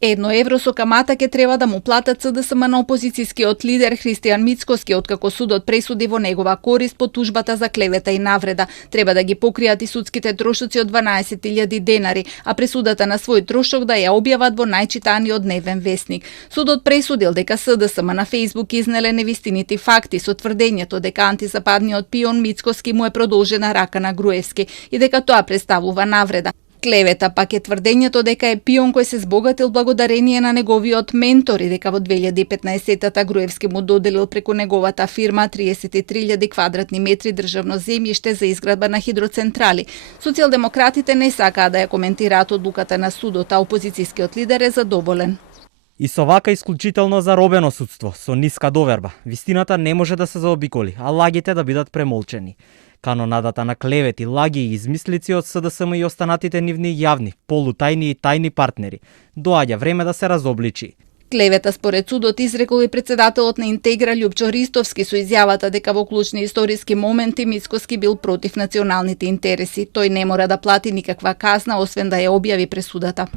€1 со камата ќе треба да му платат СДСМ на опозицијскиот лидер Христијан Мицкоски, откако судот пресуди во негова корист по тужбата за клевета и навреда. Треба да ги покријат и судските трошоци од 12.000 денари, а пресудата на свој трошок да ја објават во најчитаниот дневен весник. Судот пресудил дека СДСМ на Фејсбук изнеле невистините факти со тврдењето дека антизападниот пион Мицкоски му е продолжена рака на Груевски и дека тоа представува навреда. Клевета пак е тврдењето дека е пион кој се збогатил благодарение на неговиот ментор и дека во 2015-та Груевски му доделил преку неговата фирма 33.000 квадратни метри државно земјиште за изградба на хидроцентрали. Социјалдемократите не сакаа да ја коментираат одлуката на судот, а опозицијскиот лидер е задоволен. И со вака исклучително заробено судство, со ниска доверба, вистината не може да се заобиколи, а лагите да бидат премолчени. Канонадата на клевети, лаги и измислици од СДСМ и останатите нивни јавни, полутајни и тајни партнери. Доаѓа време да се разобличи. Клевета според судот изрекол и председателот на Интегра Љупчо Ристовски со изјавата дека во клучни историски моменти Мицкоски бил против националните интереси. Тој не мора да плати никаква казна, освен да ја објави пресудата.